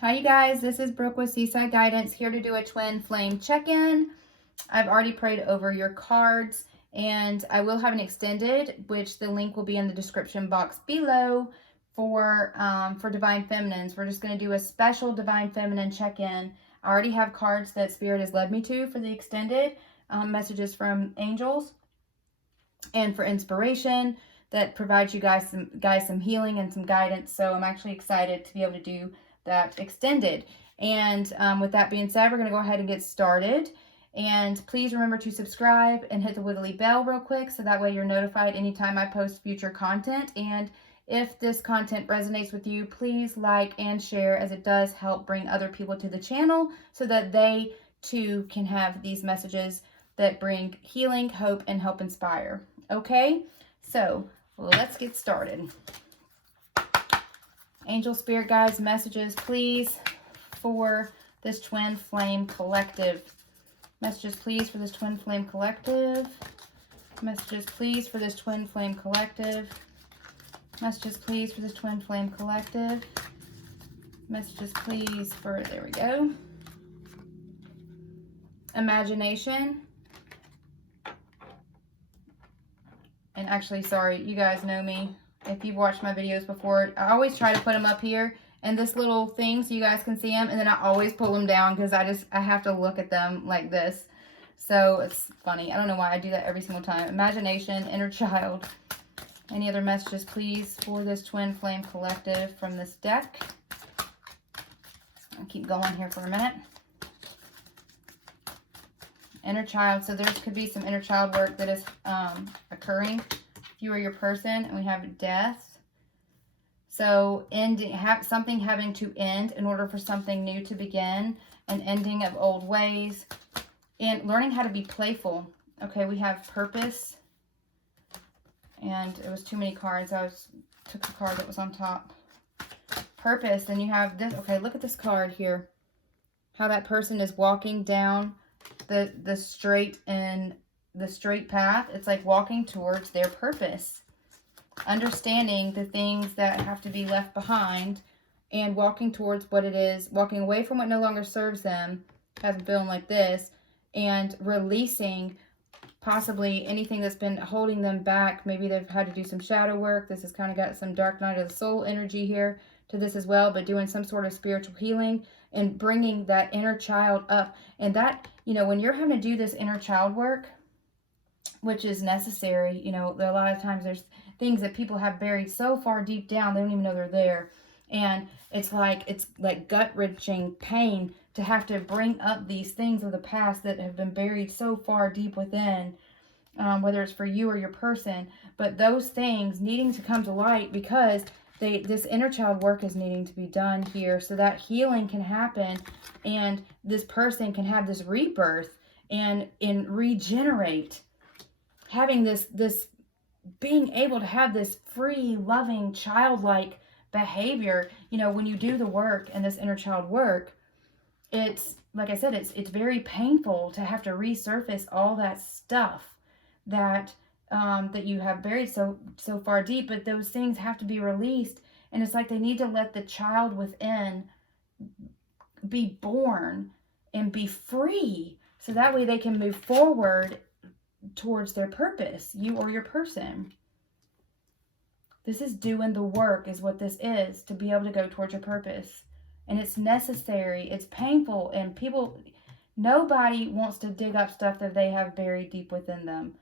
Hi you guys, this is Brooke with Seaside Guidance, here to do a twin flame check-in. I've already prayed over your cards, and I will have an extended, which the link will be in the description box below, for Divine Feminines. We're just going to do a special Divine Feminine check-in. I already have cards that Spirit has led me to for the extended, messages from angels, and for inspiration that provides you guys some healing and some guidance. So I'm actually excited to be able to do that extended. And with that being said, we're going to go ahead and get started. And please remember to subscribe and hit the wiggly bell real quick, so that way you're notified anytime I post future content. And if this content resonates with you, please like and share, as it does help bring other people to the channel so that they too can have these messages that bring healing, hope, and help inspire. Okay, so let's get started. Angel, spirit guides, messages, please, for this twin flame collective. Messages, please, for this twin flame collective. Messages, please, for this twin flame collective. Messages, please, for this twin flame collective. Messages, please, for, there we go. Imagination. And actually, sorry, you guys know me. If you've watched my videos before, I always try to put them up here in this little thing so you guys can see them, and then I always pull them down because I have to look at them like this. So it's funny. I don't know why I do that every single time. Imagination, inner child. Any other messages, please, for this twin flame collective from this deck? I'll keep going here for a minute. Inner child. So there could be some inner child work that is occurring. You or your person, and we have death. So ending, something having to end in order for something new to begin, an ending of old ways, and learning how to be playful. Okay, we have purpose, and it was too many cards. I took the card that was on top. Purpose, and you have this. Okay, look at this card here. How that person is walking down the straight path. It's like walking towards their purpose, understanding the things that have to be left behind, and walking towards what it is, walking away from what no longer serves them, has them feeling like this, and releasing possibly anything that's been holding them back. Maybe they've had to do some shadow work. This has kind of got some dark night of the soul energy here to this as well, but doing some sort of spiritual healing and bringing that inner child up. And that, you know, when you're having to do this inner child work, which is necessary, you know, a lot of times there's things that people have buried so far deep down they don't even know they're there, and it's like gut-wrenching pain to have to bring up these things of the past that have been buried so far deep within, whether it's for you or your person, but those things needing to come to light because this inner child work is needing to be done here so that healing can happen, and this person can have this rebirth and regenerate, having this being able to have this free, loving, childlike behavior. You know, when you do the work and this inner child work, it's like I said, it's very painful to have to resurface all that stuff that that you have buried so far deep, but those things have to be released, and it's like they need to let the child within be born and be free, so that way they can move forward towards their purpose, you or your person. This is doing the work, is what this is, to be able to go towards your purpose. And it's necessary, it's painful, and nobody wants to dig up stuff that they have buried deep within them.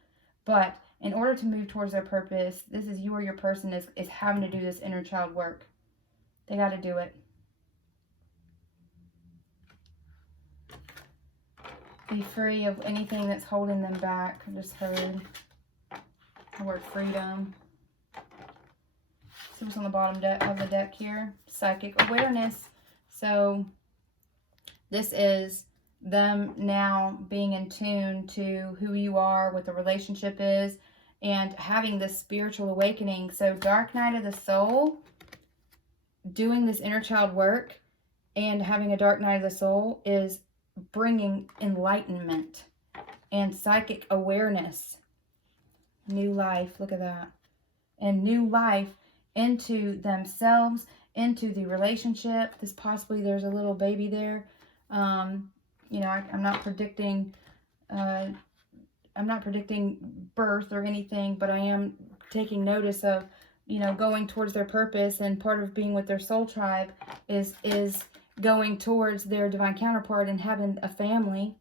But in order to move towards their purpose, this is you or your person is having to do this inner child work. They got to do it. Be free of anything that's holding them back. I just heard the word freedom. See what's on the bottom of the deck here? Psychic awareness. So this is them now being in tune to who you are, what the relationship is, and having this spiritual awakening. So dark night of the soul, doing this inner child work and having a dark night of the soul is bringing enlightenment and psychic awareness, new life, look at that, and new life into themselves, into the relationship. This possibly, there's a little baby there. You know, I'm not predicting birth or anything, but I am taking notice of, you know, going towards their purpose, and part of being with their soul tribe is going towards their divine counterpart and having a family.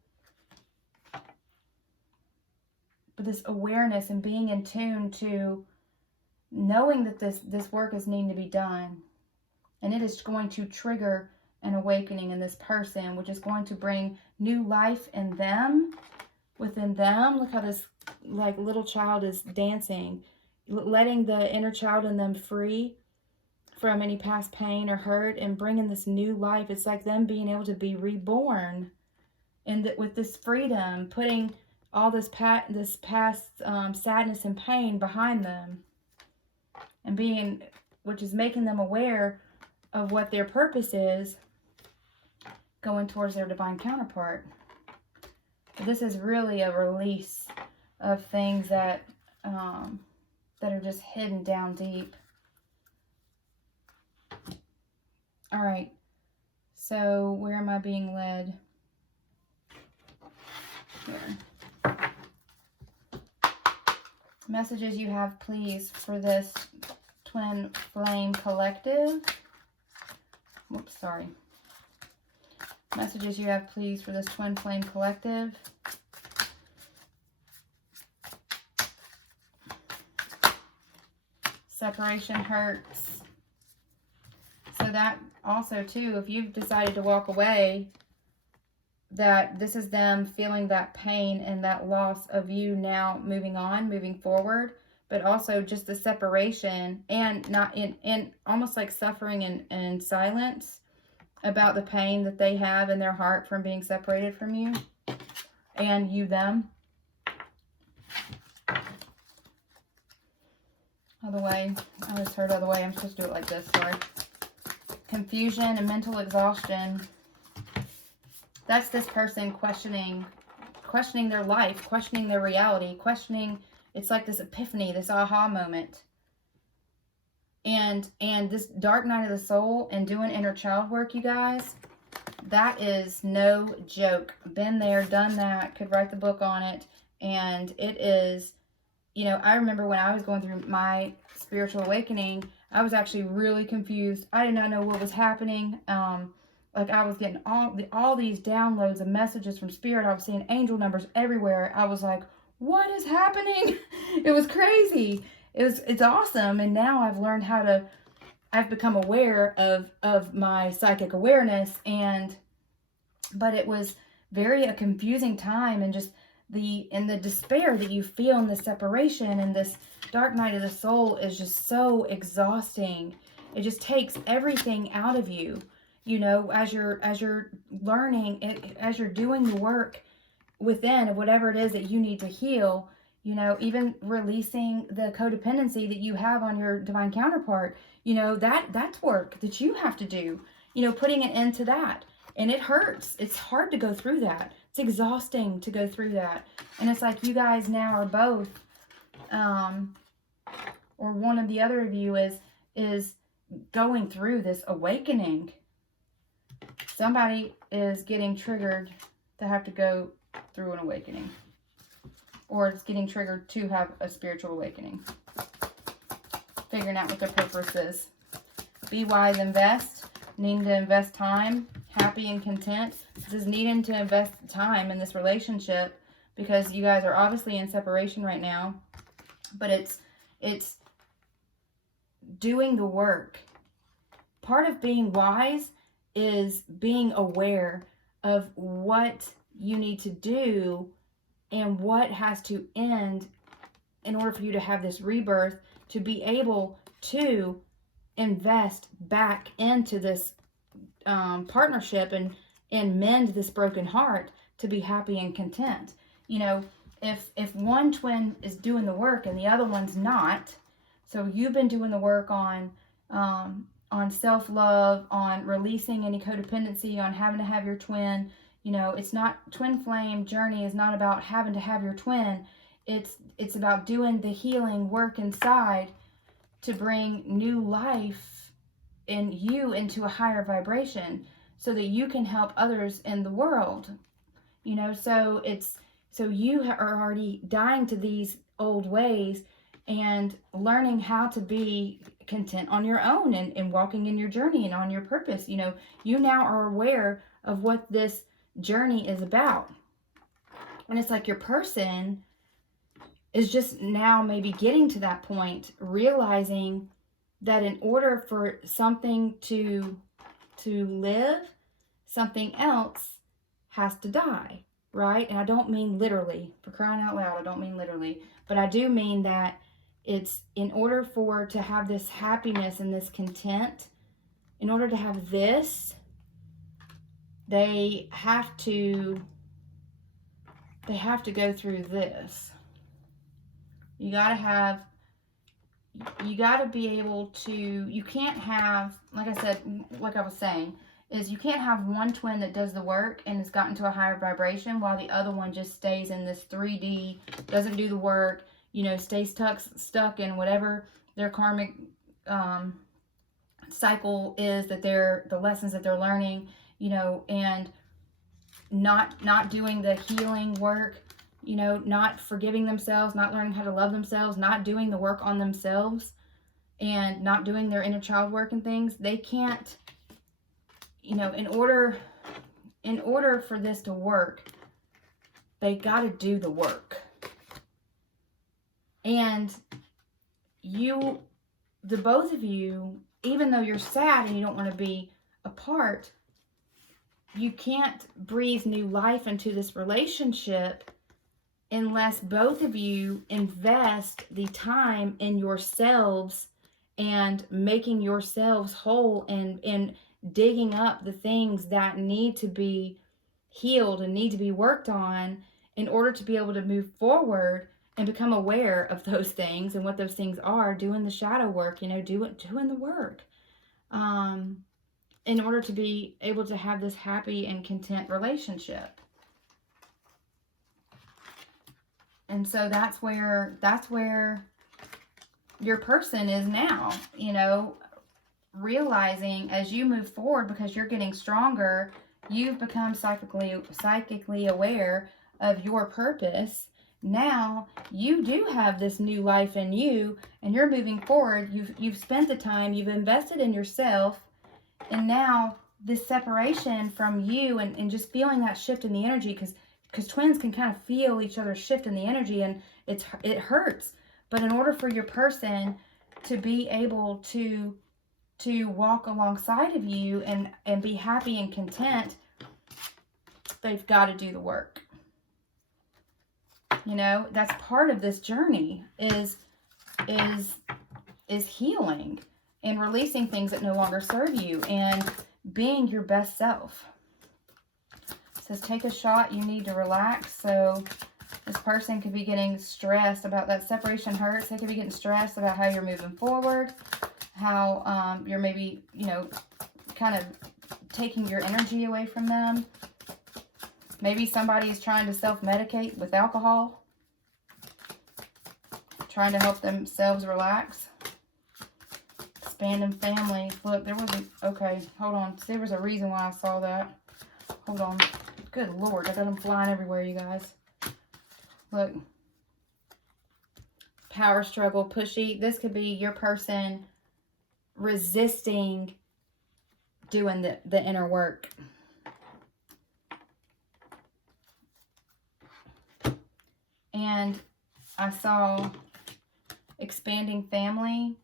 But this awareness and being in tune to knowing that this work is needing to be done, and it is going to trigger an awakening in this person, which is going to bring new life in them, within them. Look how this like little child is dancing, letting the inner child in them free from any past pain or hurt, and bringing this new life. It's like them being able to be reborn, and with this freedom, putting all this past sadness and pain behind them, and being, which is making them aware of what their purpose is, going towards their divine counterpart. But this is really a release of things that that are just hidden down deep. All right, so where am I being led? Here. Messages you have, please, for this twin flame collective. Whoops, sorry. Messages you have, please, for this twin flame collective. Separation hurts. So that also, too, if you've decided to walk away, that this is them feeling that pain and that loss of you now moving on, moving forward, but also just the separation, and not in almost like suffering in silence about the pain that they have in their heart from being separated from you and you them. Other way. I always heard other way. I'm supposed to do it like this. Sorry. Confusion and mental exhaustion. That's this person questioning their life, questioning their reality, questioning. It's like this epiphany, this aha moment. And this dark night of the soul and doing inner child work, you guys, that is no joke. Been there, done that, could write the book on it. And it is, you know, I remember when I was going through my spiritual awakening, I was actually really confused. I did not know what was happening. Like I was getting all these downloads of messages from spirit. I was seeing angel numbers everywhere. I was like, what is happening? It was crazy. It's awesome. And now I've learned I've become aware of my psychic awareness, but it was very a confusing time, and just the despair that you feel in the separation and this dark night of the soul is just so exhausting. It just takes everything out of you, you know, as you're learning, as you're doing the work within of whatever it is that you need to heal. You know, even releasing the codependency that you have on your divine counterpart, you know, that's work that you have to do, you know, putting an end to that. And it hurts. It's hard to go through that. It's exhausting to go through that. And it's like you guys now are both, or one of the other of you is going through this awakening. Somebody is getting triggered to have to go through an awakening. Or it's getting triggered to have a spiritual awakening. Figuring out what their purpose is. Be wise, invest. Needing to invest time. Happy and content. This is needing to invest time in this relationship, because you guys are obviously in separation right now. But it's doing the work. Part of being wise is being aware of what you need to do and what has to end in order for you to have this rebirth, to be able to invest back into this partnership and mend this broken heart to be happy and content. You know, if one twin is doing the work and the other one's not, so you've been doing the work on self-love, on releasing any codependency, on having to have your twin. You know, it's not, twin flame journey is not about having to have your twin. It's about doing the healing work inside to bring new life you into a higher vibration so that you can help others in the world. You know, so you are already dying to these old ways and learning how to be content on your own and walking in your journey and on your purpose. You know, you now are aware of what this journey is about. And it's like your person is just now maybe getting to that point, realizing that in order for something to live, something else has to die, right? And I don't mean literally, for crying out loud, I don't mean literally, but I do mean that it's in order to have this happiness and this content, in order to have this, they have to go through this. You gotta be able to, you can't have, like I said, like I was saying, is you can't have one twin that does the work and has gotten to a higher vibration while the other one just stays in this 3D, doesn't do the work, you know, stays stuck in whatever their karmic cycle is, that the lessons that they're learning, you know, and not doing the healing work, you know, not forgiving themselves, not learning how to love themselves, not doing the work on themselves, and not doing their inner child work and things. They can't, you know, in order for this to work, they got to do the work. And the both of you, even though you're sad and you don't want to be apart, you can't breathe new life into this relationship unless both of you invest the time in yourselves and making yourselves whole and digging up the things that need to be healed and need to be worked on in order to be able to move forward and become aware of those things and what those things are, doing the shadow work, you know, doing the work, in order to be able to have this happy and content relationship. And so that's where your person is now, you know, realizing as you move forward, because you're getting stronger, you've become psychically aware of your purpose. Now you do have this new life in you and you're moving forward. You've spent the time, you've invested in yourself, and now this separation from you and just feeling that shift in the energy, because twins can kind of feel each other's shift in the energy, and it hurts. But in order for your person to be able to walk alongside of you and be happy and content, they've got to do the work. You know, that's part of this journey is healing and releasing things that no longer serve you and being your best self. It says take a shot, you need to relax. So this person could be getting stressed about that separation hurts. They could be getting stressed about how you're moving forward, how you're maybe, you know, kind of taking your energy away from them. Maybe somebody is trying to self-medicate with alcohol, trying to help themselves relax. Expanding family. Look, okay, hold on. There was a reason why I saw that. Hold on. Good Lord, I got them flying everywhere, you guys. Look. Power struggle, pushy. This could be your person resisting doing the inner work. And I saw expanding family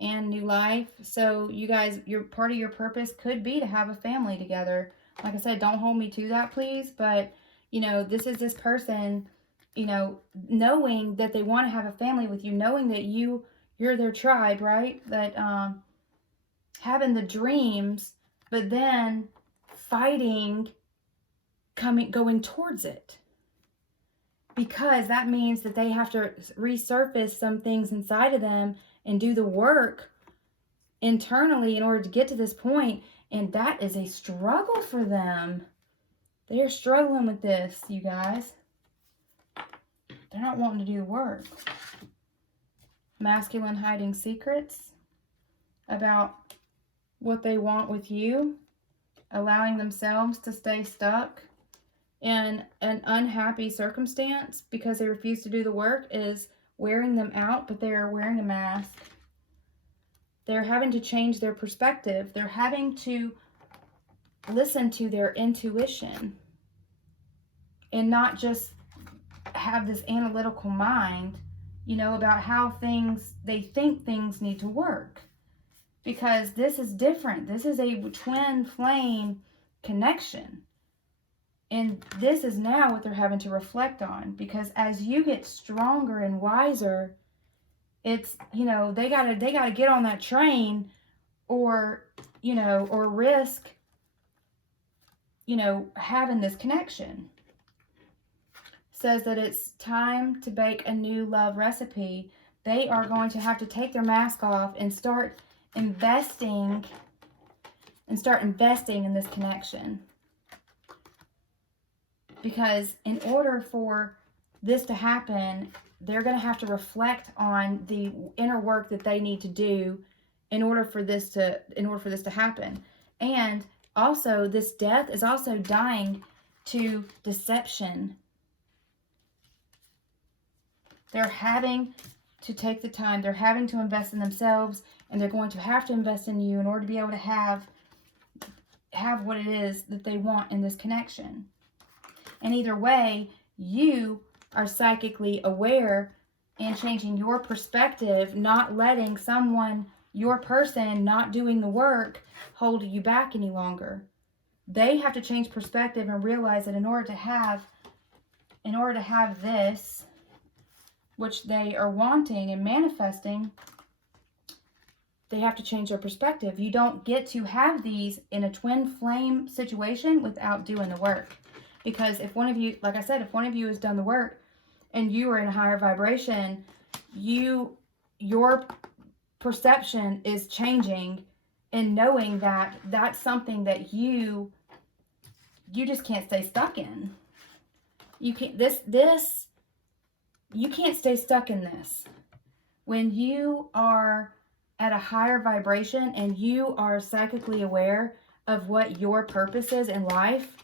and new life. So you guys, part of your purpose could be to have a family together. Like I said, don't hold me to that, please. But, you know, this is this person, you know, knowing that they want to have a family with you, knowing that you're their tribe, right? That having the dreams, but then fighting, going towards it. Because that means that they have to resurface some things inside of them and do the work internally in order to get to this point. And that is a struggle for them. They are struggling with this, you guys. They're not wanting to do the work. Masculine hiding secrets about what they want with you, allowing themselves to stay stuck in an unhappy circumstance because they refuse to do the work is wearing them out, but they're wearing a mask. They're having to change their perspective. They're having to listen to their intuition and not just have this analytical mind, you know, about how they think things need to work. Because this is different. This is a twin flame connection. And this is now what they're having to reflect on. Because as you get stronger and wiser, it's, you know, they gotta get on that train or, you know, or risk, you know, having this connection. Says that it's time to bake a new love recipe. They are going to have to take their mask off and start investing in this connection. Because in order for this to happen, they're going to have to reflect on the inner work that they need to do in order for this to happen. And also, this death is also dying to deception. They're having to take the time. They're having to invest in themselves, and they're going to have to invest in you in order to be able to have what it is that they want in this connection. And either way, you are psychically aware and changing your perspective, not letting someone, your person, not doing the work, hold you back any longer. They have to change perspective and realize that in order to have this, which they are wanting and manifesting, they have to change their perspective. You don't get to have these in a twin flame situation without doing the work. Because if one of you, like I said, if one of you has done the work and you are in a higher vibration, your perception is changing and knowing that that's something that you just can't stay stuck in. You can't, you can't stay stuck in this. When you are at a higher vibration and you are psychically aware of what your purpose is in life,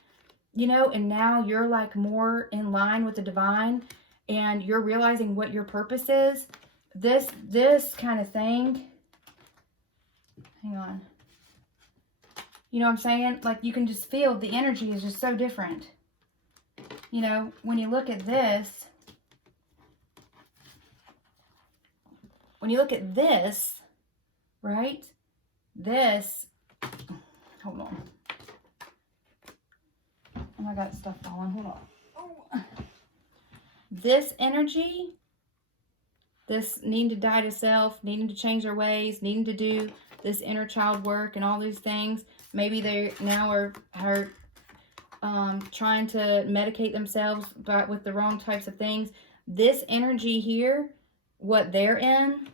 you know, and now you're like more in line with the divine and you're realizing what your purpose is, this kind of thing, hang on. You know what I'm saying? Like you can just feel the energy is just so different. You know, when you look at this, right? This, hold on. Oh, I got stuff falling. Hold on. Oh. This energy, this needing to die to self, needing to change their ways, needing to do this inner child work and all these things. Maybe they now are trying to medicate themselves with the wrong types of things. This energy here, what they're in,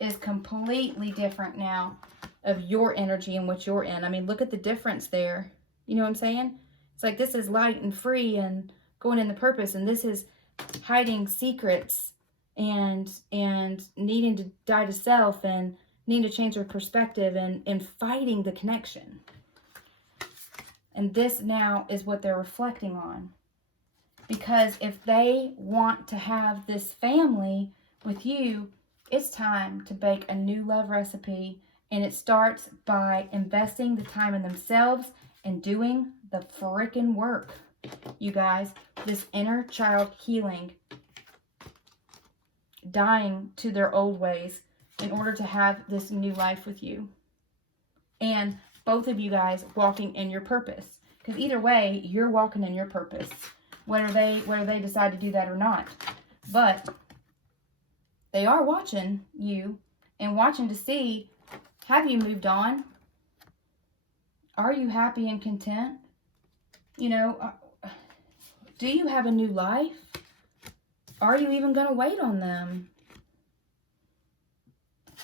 is completely different now of your energy and what you're in. I mean, look at the difference there. You know what I'm saying? It's like this is light and free and going in the purpose, and this is hiding secrets and needing to die to self and needing to change their perspective and fighting the connection. And this now is what they're reflecting on. Because if they want to have this family with you, it's time to bake a new love recipe. And it starts by investing the time in themselves and doing the frickin' work. You guys, this inner child healing, dying to their old ways in order to have this new life with you. And both of you guys walking in your purpose. Because either way, you're walking in your purpose. Whether they decide to do that or not. But they are watching you and watching to see, have you moved on? Are you happy and content? You know, do you have a new life? Are you even going to wait on them?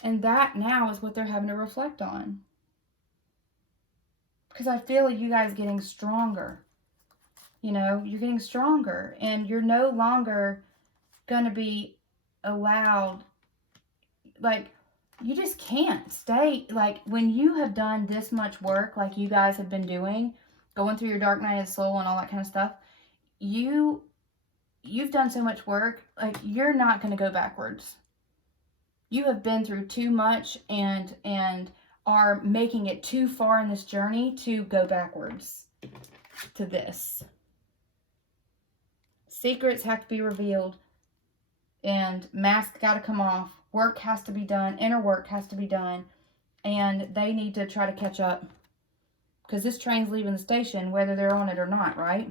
And that now is what they're having to reflect on. Because I feel you guys getting stronger. You know, you're getting stronger. And you're no longer going to be allowed, like, you just can't stay, like, when you have done this much work, like you guys have been doing, going through your dark night of the soul and all that kind of stuff, you've done so much work, like, you're not going to go backwards. You have been through too much and are making it too far in this journey to go backwards to this. Secrets have to be revealed, and masks got to come off. Work has to be done. Inner work has to be done. And they need to try to catch up. Because this train's leaving the station, whether they're on it or not, right?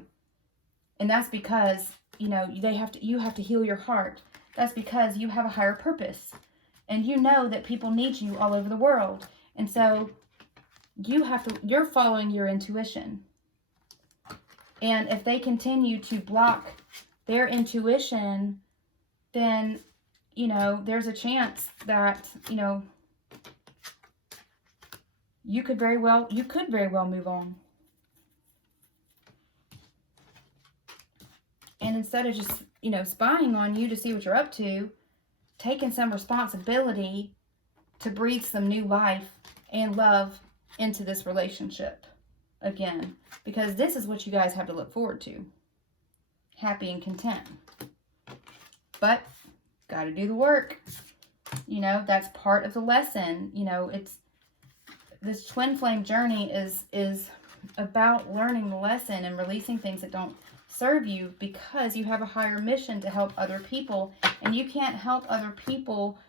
And that's because, you know, you have to heal your heart. That's because you have a higher purpose. And you know that people need you all over the world. And so you're following your intuition. And if they continue to block their intuition, then, you know, there's a chance that, you know, you could very well move on. And instead of just, you know, spying on you to see what you're up to, taking some responsibility to breathe some new life and love into this relationship again. Because this is what you guys have to look forward to. Happy and content. But got to do the work. You know, that's part of the lesson. You know, this twin flame journey is about learning the lesson and releasing things that don't serve you, because you have a higher mission to help other people. And you can't help other people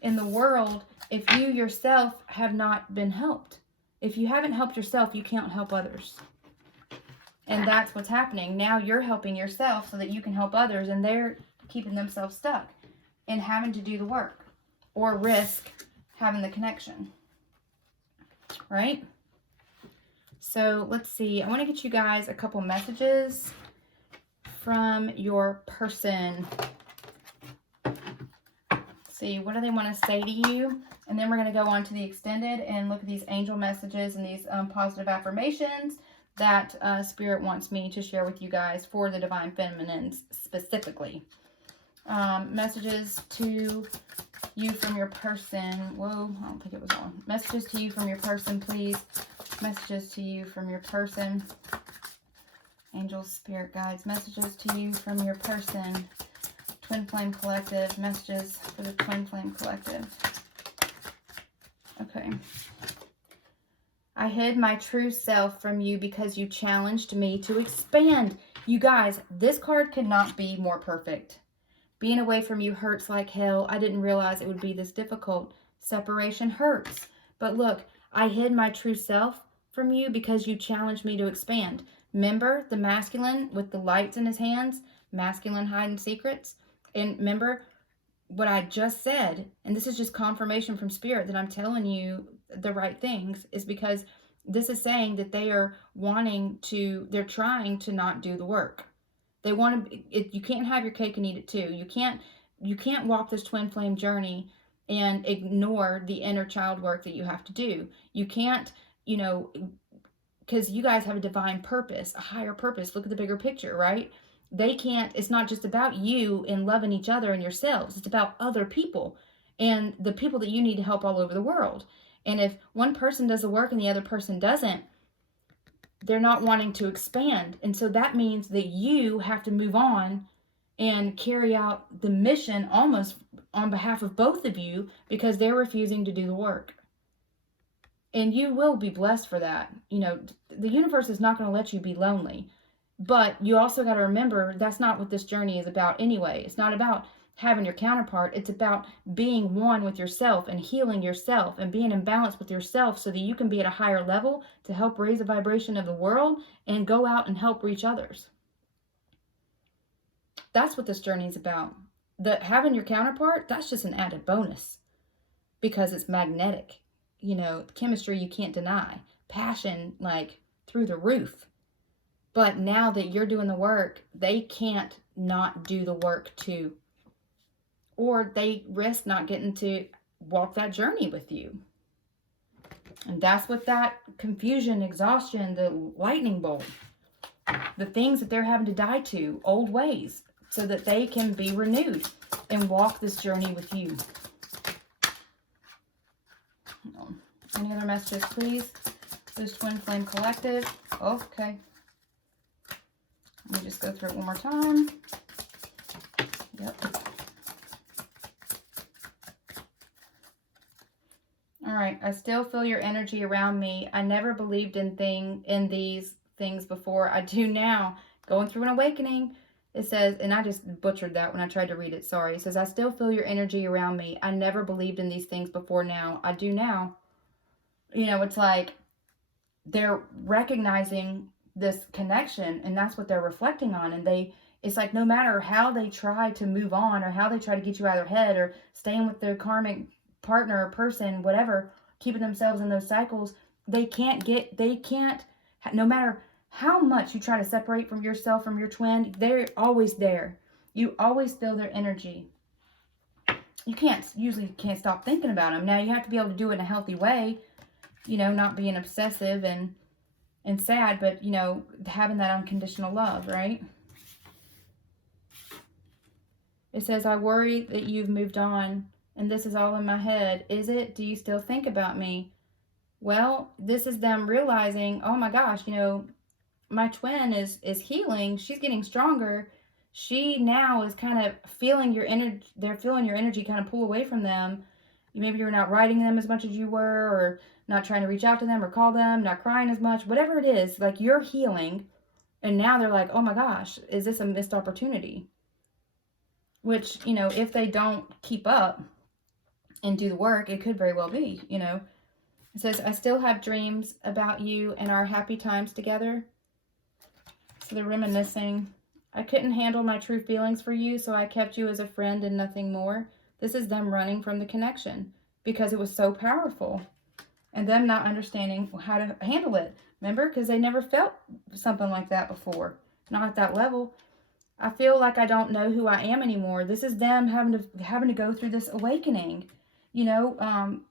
in the world if you yourself have not been helped. If you haven't helped yourself, you can't help others. And that's what's happening. Now you're helping yourself so that you can help others, and they're keeping themselves stuck and having to do the work or risk having the connection. Right? So let's see. I want to get you guys a couple messages from your person. See, what do they want to say to you? And then we're going to go on to the extended and look at these angel messages and these positive affirmations that Spirit wants me to share with you guys for the Divine Feminines specifically. Messages to you from your person. Whoa, I don't think it was on. Messages to you from your person, please. Messages to you from your person. Angels, Spirit guides. Messages to you from your person. Twin Flame Collective. Messages for the Twin Flame Collective. Okay. I hid my true self from you because you challenged me to expand. You guys, this card could not be more perfect. Being away from you hurts like hell. I didn't realize it would be this difficult. Separation hurts. But look, I hid my true self from you because you challenged me to expand. Remember the masculine with the lights in his hands? Masculine hiding secrets. And remember what I just said, and this is just confirmation from Spirit that I'm telling you the right things, is because this is saying that they are they're trying to not do the work. They want to, you can't have your cake and eat it too. You can't walk this twin flame journey and ignore the inner child work that you have to do. You can't, you know, because you guys have a divine purpose, a higher purpose. Look at the bigger picture, right? It's not just about you and loving each other and yourselves. It's about other people and the people that you need to help all over the world. And if one person does the work and the other person doesn't, they're not wanting to expand. And so that means that you have to move on and carry out the mission almost on behalf of both of you, because they're refusing to do the work. And you will be blessed for that. You know, the universe is not going to let you be lonely. But you also got to remember, that's not what this journey is about anyway. It's not about having your counterpart. It's about being one with yourself and healing yourself and being in balance with yourself so that you can be at a higher level to help raise the vibration of the world and go out and help reach others. That's what this journey is about. Having your counterpart, that's just an added bonus because it's magnetic. You know, chemistry you can't deny. Passion, like, through the roof. But now that you're doing the work, they can't not do the work too. Or they risk not getting to walk that journey with you. And that's what that confusion, exhaustion, the lightning bolt, the things that they're having to die to, old ways, so that they can be renewed and walk this journey with you. Any other messages, please? This Twin Flame Collective. Okay. Let me just go through it one more time. Yep. All right. I still feel your energy around me. I never believed in these things before. I do now. Going through an awakening. It says, and I just butchered that when I tried to read it. Sorry. It says, I still feel your energy around me. I never believed in these things before. Now I do now. You know, it's like they're recognizing this connection, and that's what they're reflecting on. And it's like no matter how they try to move on, or how they try to get you out of their head, or staying with their karmic partner or person, whatever, keeping themselves in those cycles, they can't, no matter how much you try to separate from yourself, from your twin, they're always there. You always feel their energy. You usually can't stop thinking about them. Now you have to be able to do it in a healthy way, you know, not being obsessive and sad, but, you know, having that unconditional love, right? It says, I worry that you've moved on, and this is all in my head. Is it? Do you still think about me? Well, this is them realizing, oh my gosh, you know, my twin is healing. She's getting stronger. She now is kind of feeling your energy. They're feeling your energy kind of pull away from them. Maybe you're not writing them as much as you were, or not trying to reach out to them or call them, not crying as much, whatever it is, like you're healing. And now they're like, oh my gosh, is this a missed opportunity? Which, you know, if they don't keep up and do the work, it could very well be, you know. It says, I still have dreams about you and our happy times together. So they're reminiscing. I couldn't handle my true feelings for you, so I kept you as a friend and nothing more. This is them running from the connection because it was so powerful, and them not understanding how to handle it. Remember? Because they never felt something like that before. Not at that level. I feel like I don't know who I am anymore. This is them having to go through this awakening, you know,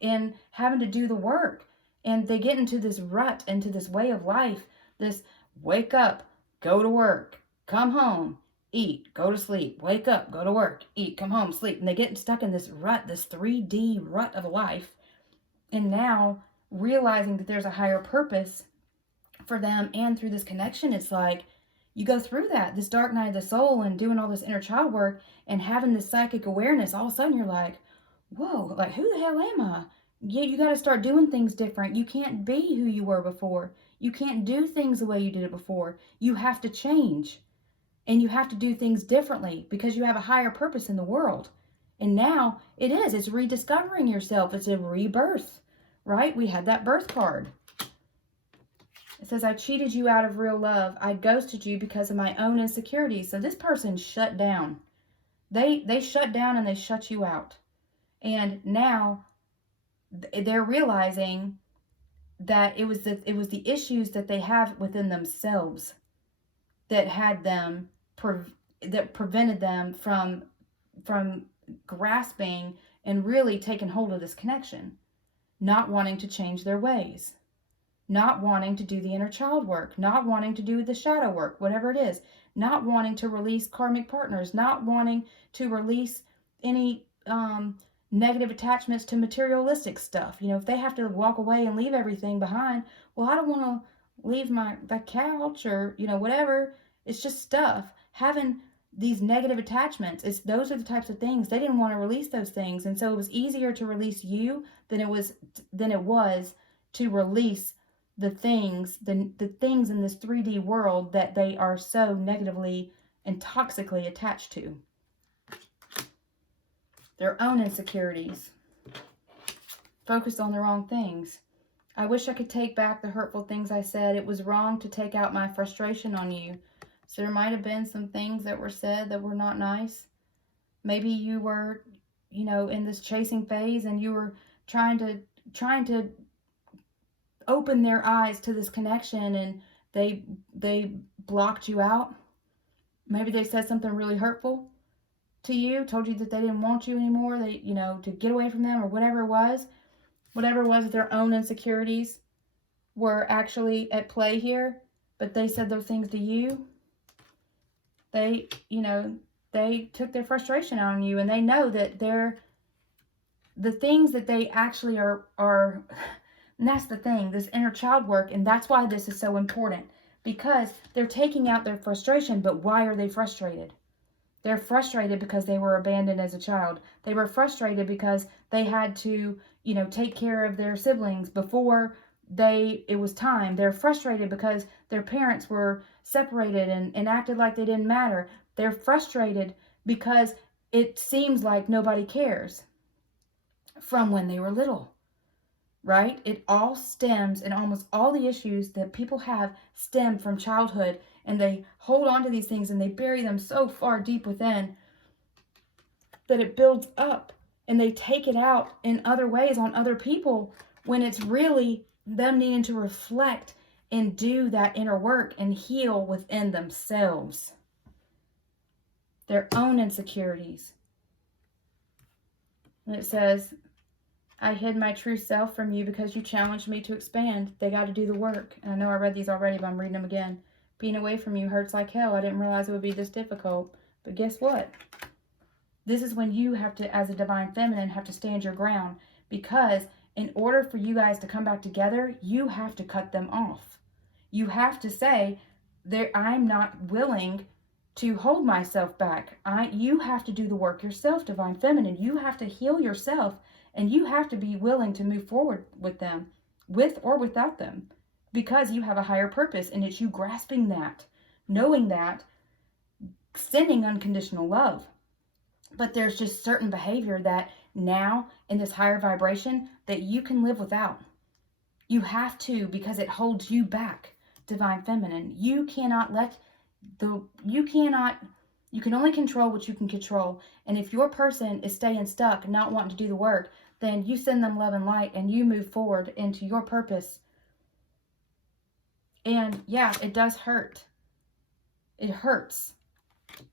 and having to do the work. And they get into this rut, into this way of life, this wake up, go to work, come home, eat, go to sleep, wake up, go to work, eat, come home, sleep. And they get stuck in this rut, this 3D rut of life. And now realizing that there's a higher purpose for them, and through this connection, it's like you go through this dark night of the soul, and doing all this inner child work and having this psychic awareness. All of a sudden you're like, whoa, like who the hell am I? Yeah, you got to start doing things different. You can't be who you were before. You can't do things the way you did it before. You have to change, and you have to do things differently because you have a higher purpose in the world. And now it's rediscovering yourself. It's a rebirth, right? We had that birth card. It says, I cheated you out of real love. I ghosted you because of my own insecurities. So this person shut down. They shut down, and they shut you out. And now they're realizing that it was the issues that they have within themselves that had them that prevented them from grasping and really taking hold of this connection, not wanting to change their ways, not wanting to do the inner child work, not wanting to do the shadow work, whatever it is, not wanting to release karmic partners, not wanting to release any negative attachments to materialistic stuff. You know, if they have to walk away and leave everything behind, well, I don't want to leave that couch, or, you know, whatever. It's just stuff. Having these negative attachments, those are the types of things they didn't want to release, those things. And so it was easier to release you than it was to release the things in this 3D world that they are so negatively and toxically attached to. Their own insecurities. Focused on the wrong things. I wish I could take back the hurtful things I said. It was wrong to take out my frustration on you. So there might have been some things that were said that were not nice. Maybe you were, you know, in this chasing phase, and you were trying to open their eyes to this connection, and they blocked you out. Maybe they said something really hurtful to you, told you that they didn't want you anymore, they, you know, to get away from them, or whatever it was, their own insecurities were actually at play here, but they said those things to you. They, you know, they took their frustration out on you, and they know that the things that they actually are, and that's the thing, this inner child work, and that's why this is so important, because they're taking out their frustration. But why are they frustrated? They're frustrated because they were abandoned as a child. They were frustrated because they had to, take care of their siblings before it was time. They're frustrated because their parents were separated and acted like they didn't matter. They're frustrated because it seems like nobody cares from when they were little, right? It all stems, and almost all the issues that people have stem from childhood, and they hold on to these things and they bury them so far deep within that it builds up, and they take it out in other ways on other people, when it's really them needing to reflect and do that inner work and heal within themselves, their own insecurities. And it says, I hid my true self from you because you challenged me to expand. They got to do the work. And I know I read these already, but I'm reading them again. Being away from you hurts like hell. I didn't realize it would be this difficult. But guess what? This is when you have to, as a divine feminine, have to stand your ground. Because in order for you guys to come back together, you have to cut them off. You have to say, I'm not willing to hold myself back. You have to do the work yourself, divine feminine. You have to heal yourself, and you have to be willing to move forward with them, with or without them, because you have a higher purpose, and it's you grasping that, knowing that, sending unconditional love. But there's just certain behavior that now in this higher vibration that you can live without. You have to, because it holds you back, divine feminine. You cannot you can only control what you can control. And if your person is staying stuck, not wanting to do the work, then you send them love and light and you move forward into your purpose. And yeah, it does hurt. It hurts.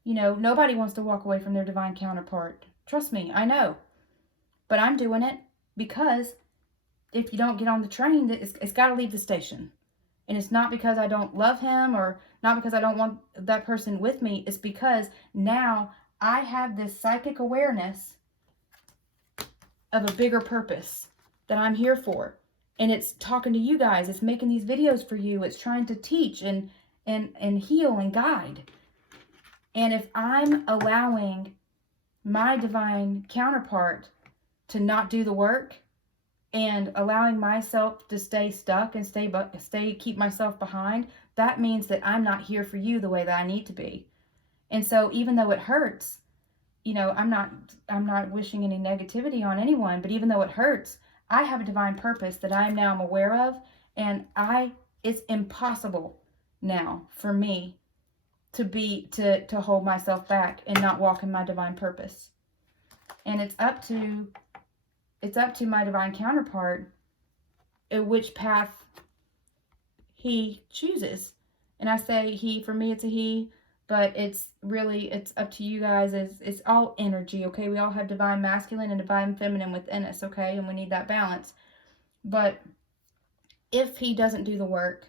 Nobody wants to walk away from their divine counterpart. Trust me, I know. But I'm doing it because if you don't get on the train, it's got to leave the station. And it's not because I don't love him, or not because I don't want that person with me. It's because now I have this psychic awareness of a bigger purpose that I'm here for. And it's talking to you guys. It's making these videos for you. It's trying to teach and heal and guide. And if I'm allowing my divine counterpart to not do the work, and allowing myself to stay stuck and keep myself behind, that means that I'm not here for you the way that I need to be. And so even though it hurts, I'm not wishing any negativity on anyone, but even though it hurts, I have a divine purpose that I now am aware of, and it's impossible now for me to hold myself back and not walk in my divine purpose. And it's up to my divine counterpart which path he chooses. And I say he, for me it's a he, but it's up to you guys. It's all energy, okay? We all have divine masculine and divine feminine within us, okay? And we need that balance. But if he doesn't do the work,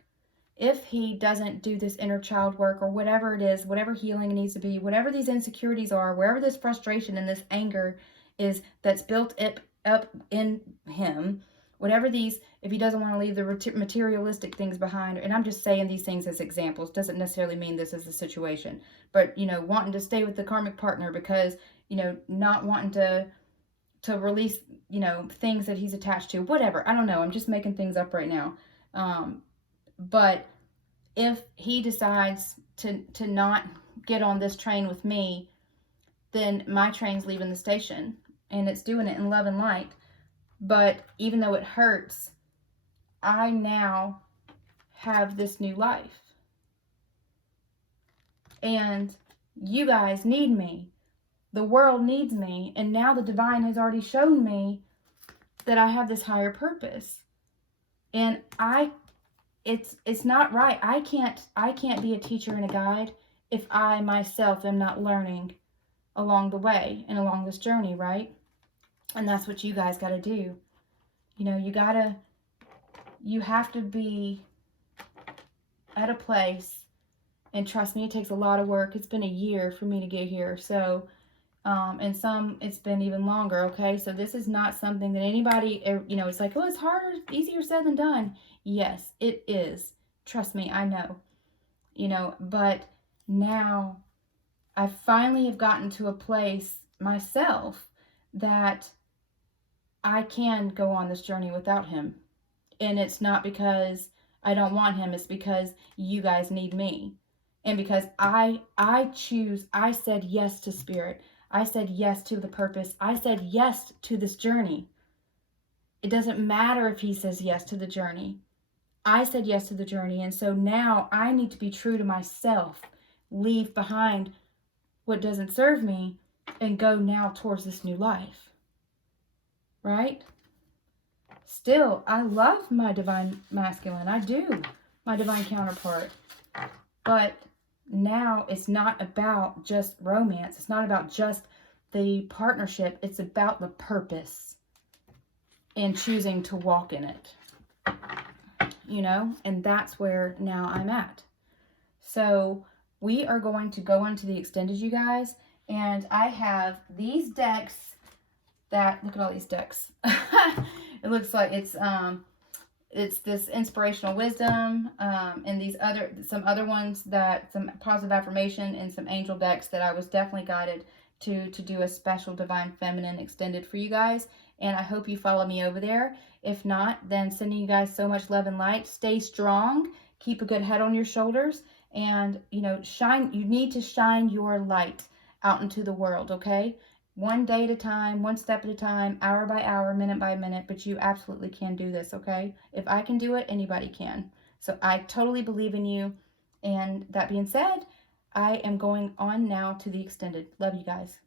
if he doesn't do this inner child work, or whatever it is, whatever healing it needs to be, whatever these insecurities are, wherever this frustration and this anger is that's built up in him, if he doesn't want to leave the materialistic things behind, and I'm just saying these things as examples, doesn't necessarily mean this is the situation, but wanting to stay with the karmic partner because not wanting to release things that he's attached to, whatever, I don't know, I'm just making things up right now. But if he decides to not get on this train with me, then my train's leaving the station, and it's doing it in love and light. But even though it hurts, I now have this new life. And you guys need me. The world needs me. And now the divine has already shown me that I have this higher purpose. And it's not right. I can't be a teacher and a guide if I myself am not learning along the way and along this journey, right? And that's what you guys got to do. You have to be at a place, and trust me, it takes a lot of work. It's been a year for me to get here. So And some it's been even longer. Okay, so this is not something that anybody, you know, it's like, oh, it's harder, easier said than done. Yes, it is. Trust me, I know. You know, but now I finally have gotten to a place myself that I can go on this journey without him. And it's not because I don't want him, it's because you guys need me. And because I said yes to spirit. I said yes to the purpose. I said yes to this journey. It doesn't matter if he says yes to the journey. I said yes to the journey. And so now I need to be true to myself, leave behind what doesn't serve me, and go now towards this new life. Right? Still, I love my divine masculine. I do. My divine counterpart. But now it's not about just romance. It's not about just the partnership. It's about the purpose and choosing to walk in it. You know? And that's where now I'm at. So we are going to go into the extended, you guys. And I have these decks that, look at all these decks. It looks like it's this inspirational wisdom, and these some other ones, that some positive affirmation, and some angel decks that I was definitely guided to do a special divine feminine extended for you guys. And I hope you follow me over there. If not, then sending you guys so much love and light. Stay strong, keep a good head on your shoulders, and you know, shine. You need to shine your light out into the world, okay? One day at a time, one step at a time, hour by hour, minute by minute, but you absolutely can do this, okay? If I can do it, anybody can. So I totally believe in you. And that being said, I am going on now to the extended. Love you guys.